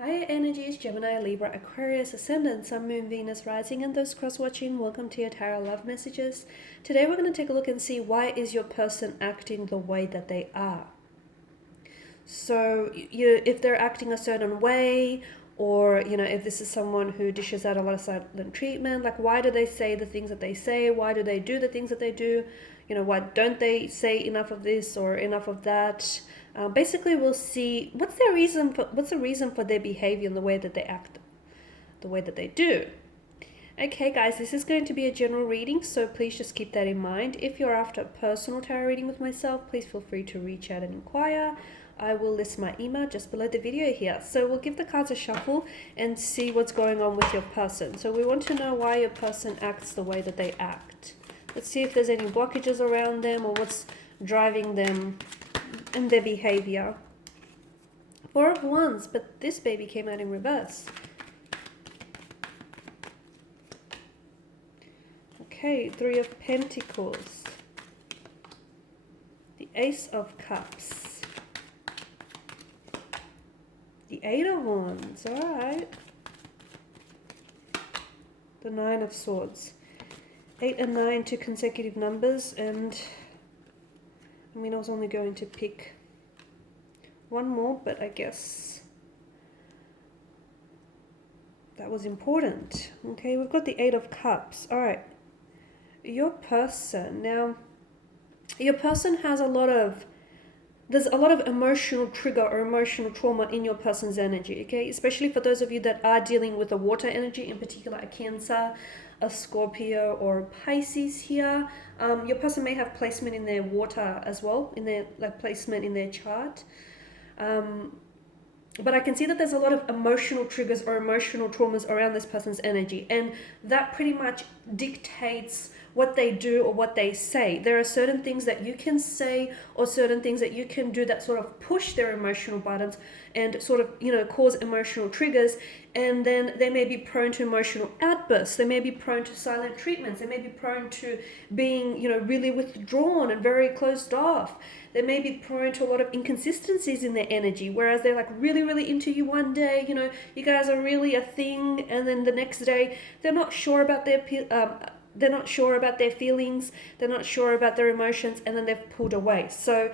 Higher energies, Gemini, Libra, Aquarius, Ascendant, Sun, Moon, Venus, Rising, and those cross-watching, welcome to your Tarot Love Messages. Today we're going to take a look and see why is your person acting the way that they are. So, if they're acting a certain way, or, if this is someone who dishes out a lot of silent treatment, like why do they say the things that they say? Why do they do the things that they do? Why don't they say enough of this or enough of that? Basically, we'll see what's the reason for their behavior and the way that they act, the way that they do. Okay, guys, this is going to be a general reading, so please just keep that in mind. If you're after a personal tarot reading with myself, please feel free to reach out and inquire. I will list my email just below the video here. So we'll give the cards a shuffle and see what's going on with your person. So we want to know why your person acts the way that they act. Let's see if there's any blockages around them or what's driving them and their behavior. Four of Wands, but this baby came out in reverse. Okay, Three of Pentacles. The Ace of Cups. The Eight of Wands, alright. The Nine of Swords. 8 and 9, two consecutive numbers, and I was only going to pick one more, but I guess that was important. Okay, we've got the Eight of Cups. All right, your person. Now, your person has there's a lot of emotional trigger or emotional trauma in your person's energy, okay? Especially for those of you that are dealing with a water energy, in particular a Cancer, a Scorpio, or Pisces here. Your person may have placement in their water as well, in their placement in their chart. But I can see that there's a lot of emotional triggers or emotional traumas around this person's energy, and that pretty much dictates what they do or what they say. There are certain things that you can say or certain things that you can do that sort of push their emotional buttons and sort of, cause emotional triggers. And then they may be prone to emotional outbursts. They may be prone to silent treatments. They may be prone to being, really withdrawn and very closed off. They may be prone to a lot of inconsistencies in their energy, whereas they're really, really into you one day, you guys are really a thing, and then the next day they're not sure about their feelings, they're not sure about their emotions, and then they've pulled away. So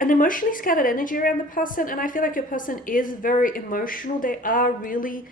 an emotionally scattered energy around the person, and I feel like your person is very emotional. They are really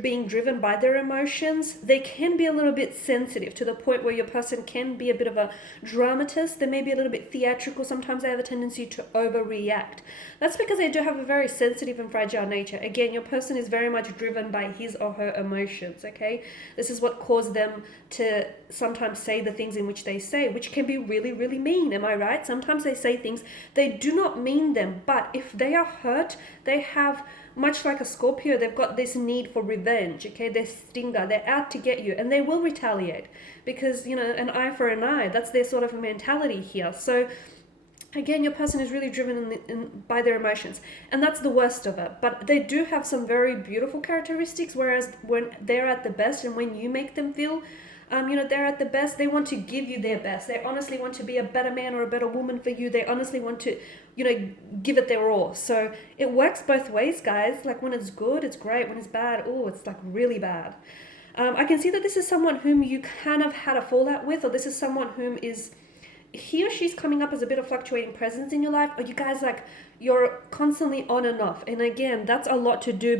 being driven by their emotions. They can be a little bit sensitive to the point where your person can be a bit of a dramatist. They may be a little bit theatrical. Sometimes they have a tendency to overreact. That's because they do have a very sensitive and fragile nature. Again, your person is very much driven by his or her emotions, okay? This is what caused them to sometimes say the things in which they say, which can be really, really mean. Am I right? Sometimes they say things, they do not mean them, but if they are hurt, they have, much like a Scorpio, they've got this need for revenge, okay? They're stinger, they're out to get you, and they will retaliate because, an eye for an eye, that's their sort of a mentality here. So again, your person is really driven by their emotions, and that's the worst of it. But they do have some very beautiful characteristics, whereas when they're at the best and when you make them feel they're at the best, they want to give you their best. They honestly want to be a better man or a better woman for you. They honestly want to, give it their all. So it works both ways, guys. Like when it's good, it's great. When it's bad, it's really bad. I can see that this is someone whom you kind of had a fallout with, or this is someone whom is, he or she's coming up as a bit of fluctuating presence in your life, or you guys you're constantly on and off. And again, that's got a lot to do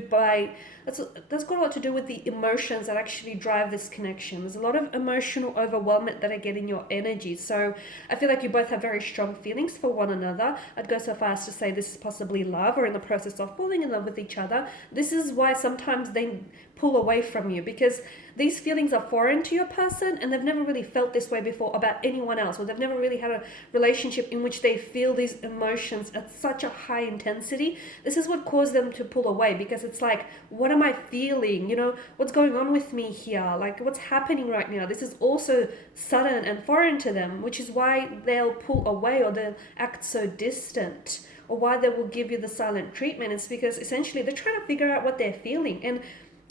with the emotions that actually drive this connection. There's a lot of emotional overwhelmment that I get in your energy. So I feel like you both have very strong feelings for one another. I'd go so far as to say this is possibly love, or in the process of falling in love with each other. This is why sometimes they pull away from you, because these feelings are foreign to your person and they've never really felt this way before about anyone else, or they've never really had a relationship in which they feel these emotions at such a high intensity. This is what caused them to pull away, because it's like, what am I feeling? What's going on with me here? Like, what's happening right now? This is also sudden and foreign to them, which is why they'll pull away or they'll act so distant, or why they will give you the silent treatment. It's because essentially they're trying to figure out what they're feeling. And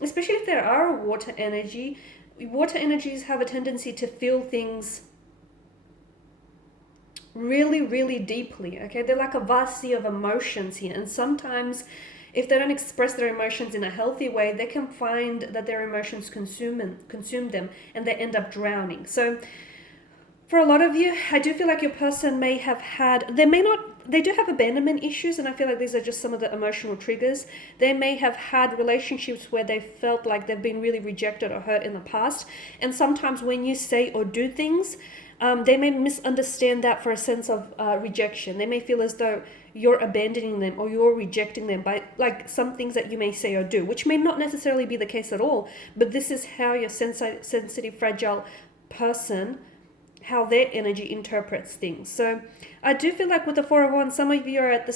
especially if there are a water energies have a tendency to feel things really, really deeply, okay? They're like a vast sea of emotions here, and sometimes if they don't express their emotions in a healthy way, they can find that their emotions consume them, and they end up drowning. So for a lot of you, I do feel like your person may have had, they do have abandonment issues, and I feel like these are just some of the emotional triggers. They may have had relationships where they felt like they've been really rejected or hurt in the past, and sometimes when you say or do things, they may misunderstand that for a sense of rejection. They may feel as though you're abandoning them or you're rejecting them by like some things that you may say or do, which may not necessarily be the case at all, but this is how your sensitive, fragile person, how their energy interprets things. So I do feel like with the Four of Wands, some of you are at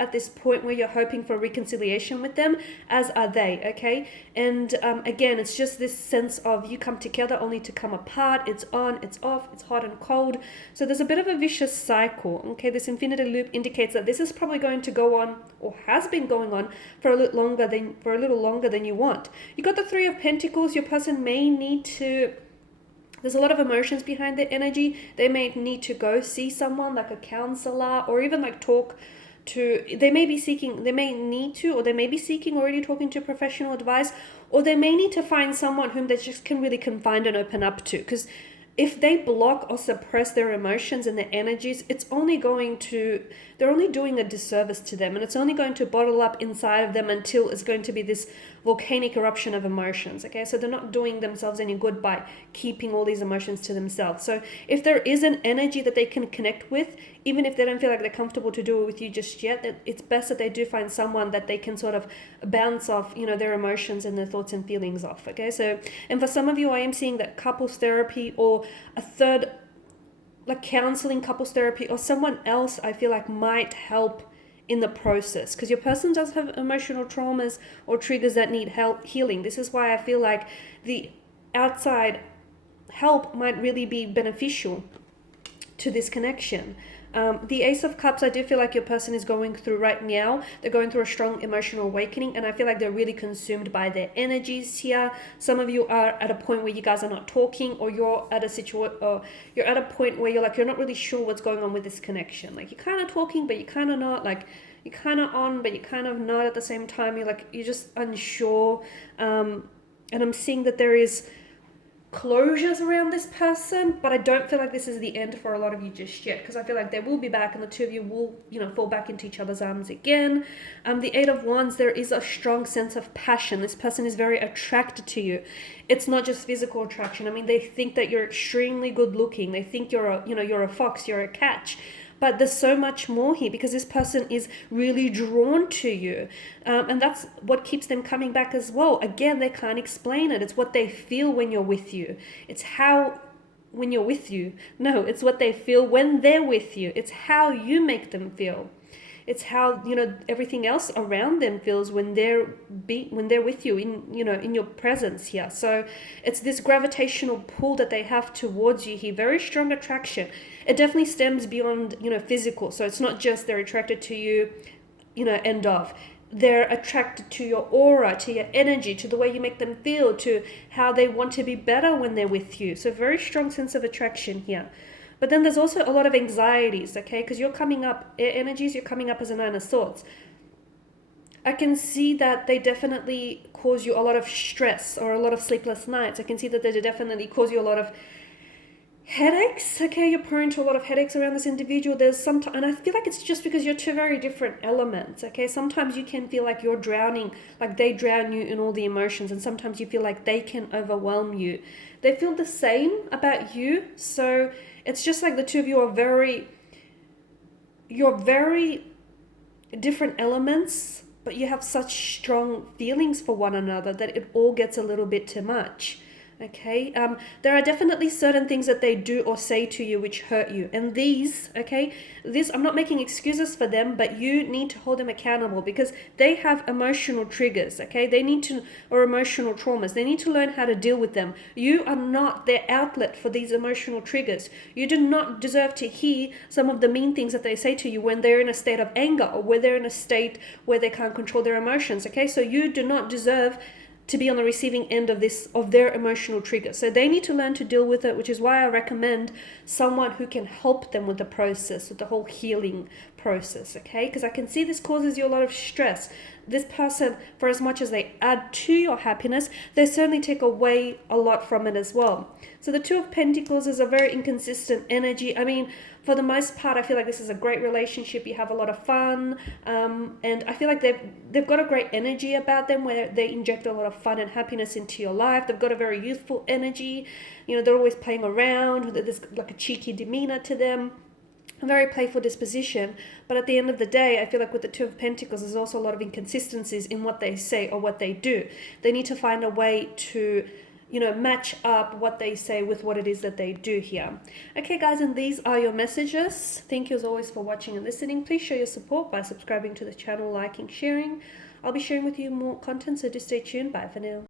at this point where you're hoping for reconciliation with them, as are they, okay? And again, it's just this sense of you come together only to come apart. It's on, it's off, it's hot and cold. So there's a bit of a vicious cycle, okay? This infinity loop indicates that this is probably going to go on, or has been going on, for a little longer than you want. You got the Three of Pentacles. Your person may need to, there's a lot of emotions behind their energy. They may need to go see someone like a counselor, or even like talk to, they may be seeking already talking to professional advice, or they may need to find someone whom they just can really confide and open up to. Because if they block or suppress their emotions and their energies, they're only doing a disservice to them, and it's only going to bottle up inside of them until it's going to be this volcanic eruption of emotions, okay? So they're not doing themselves any good by keeping all these emotions to themselves. So if there is an energy that they can connect with, even if they don't feel like they're comfortable to do it with you just yet, it's best that they do find someone that they can sort of bounce off, their emotions and their thoughts and feelings off, okay? So, and for some of you, I am seeing that couples therapy or a third, like counseling, couples therapy, or someone else I feel like might help in the process, because your person does have emotional traumas or triggers that need help healing. This is why I feel like the outside help might really be beneficial to this connection. The Ace of Cups, I do feel like your person is going through right now. They're going through a strong emotional awakening, and I feel like they're really consumed by their energies here. Some of you are at a point where you guys are not talking, or you're at a point where you're not really sure what's going on with this connection. Like, you're kind of talking, but you're kind of not. Like, you're kind of on, but you're kind of not at the same time. You're just unsure. And I'm seeing that there is closures around this person, but I don't feel like this is the end for a lot of you just yet, because I feel like they will be back, and the two of you will fall back into each other's arms again. The Eight of Wands, there is a strong sense of passion. This person is very attracted to you. It's not just physical attraction. I mean, they think that you're extremely good looking. They think you're a fox, you're a catch. But there's so much more here, because this person is really drawn to you. And that's what keeps them coming back as well. Again, they can't explain it. It's what they feel when you're with you. It's when you're with you. No, it's what they feel when they're with you. It's how you make them feel. It's how, everything else around them feels when they're with you in your presence here. So it's this gravitational pull that they have towards you here. Very strong attraction. It definitely stems beyond, physical. So it's not just they're attracted to you, end of. They're attracted to your aura, to your energy, to the way you make them feel, to how they want to be better when they're with you. So very strong sense of attraction here. But then there's also a lot of anxieties, okay? Because you're coming up, air energies, you're coming up as a Nine of Swords. I can see that they definitely cause you a lot of stress or a lot of sleepless nights. I can see that they definitely cause you a lot of headaches, okay? You're prone to a lot of headaches around this individual. And I feel like it's just because you're two very different elements, okay? Sometimes you can feel like you're drowning, like they drown you in all the emotions, and sometimes you feel like they can overwhelm you. They feel the same about you, so it's just like the two of you are you're very different elements, but you have such strong feelings for one another that it all gets a little bit too much. Okay, there are definitely certain things that they do or say to you which hurt you, and I'm not making excuses for them, but you need to hold them accountable, because they have emotional triggers, okay? Or emotional traumas. They need to learn how to deal with them. You are not their outlet for these emotional triggers. You do not deserve to hear some of the mean things that they say to you when they're in a state of anger, or when they're in a state where they can't control their emotions, okay? So you do not deserve to be on the receiving end of their emotional trigger. So they need to learn to deal with it, which is why I recommend someone who can help them with the process, with the whole healing process, okay? Because I can see this causes you a lot of stress. this person, for as much as they add to your happiness, they certainly take away a lot from it as well. So the Two of Pentacles is a very inconsistent energy. I mean, for the most part, I feel like this is a great relationship. You have a lot of fun, and I feel like they've got a great energy about them where they inject a lot of fun and happiness into your life. They've got a very youthful energy. You know, they're always playing around. There's like a cheeky demeanor to them, a very playful disposition. But at the end of the day, I feel like with the Two of Pentacles, there's also a lot of inconsistencies in what they say or what they do. They need to find a way to, you know, match up what they say with what it is that they do here. Okay, guys, and these are your messages. Thank you as always for watching and listening. Please show your support by subscribing to the channel, liking, sharing. I'll be sharing with you more content, so just stay tuned. Bye for now.